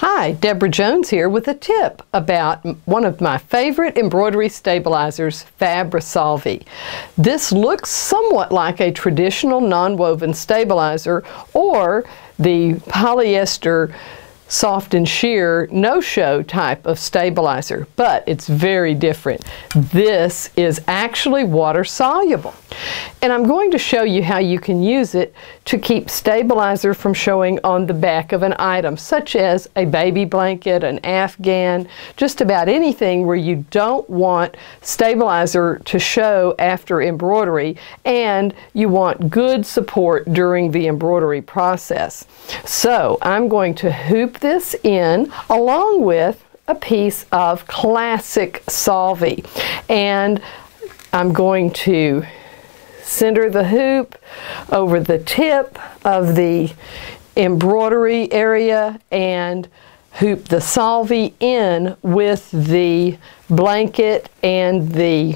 Hi, Deborah Jones here with a tip about one of my favorite embroidery stabilizers, FabriSolvy. This looks somewhat like a traditional non-woven stabilizer or the polyester soft and sheer no-show type of stabilizer, but it's very different. This is actually water soluble, and I'm going to show you how you can use it to keep stabilizer from showing on the back of an item, such as a baby blanket, an Afghan, just about anything where you don't want stabilizer to show after embroidery and you want good support during the embroidery process. So I'm going to hoop this in along with a piece of classic Solvy, and I'm going to center the hoop over the tip of the embroidery area and hoop the Solvy in with the blanket and the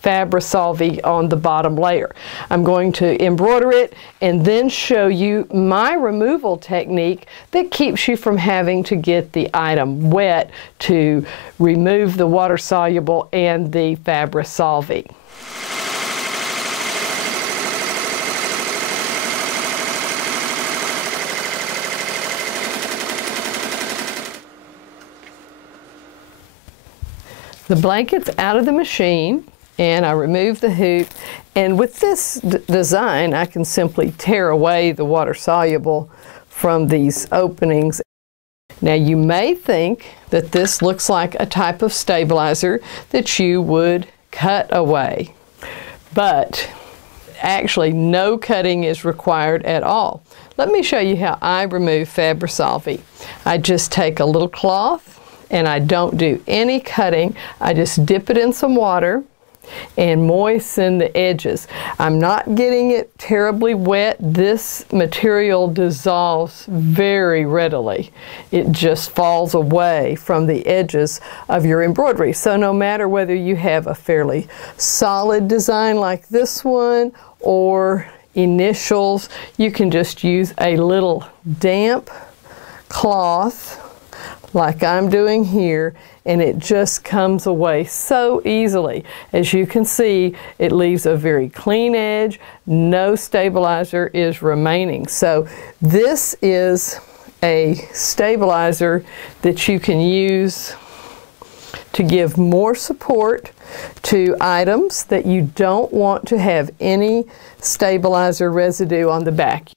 FabriSolvy on the bottom layer. I'm going to embroider it and then show you my removal technique that keeps you from having to get the item wet to remove the water soluble and the FabriSolvy. The blanket's out of the machine, and I remove the hoop, and with this design I can simply tear away the water soluble from these openings. Now you may think that this looks like a type of stabilizer that you would cut away, but actually no cutting is required at all. Let me show you how I remove FabriSolvy. I just take a little cloth and I don't do any cutting. I just dip it in some water and moisten the edges. I'm not getting it terribly wet. This material dissolves very readily. It just falls away from the edges of your embroidery. So no matter whether you have a fairly solid design like this one or initials, you can just use a little damp cloth like I'm doing here, and it just comes away so easily. As you can see, it leaves a very clean edge. No stabilizer is remaining. So this is a stabilizer that you can use to give more support to items that you don't want to have any stabilizer residue on the back.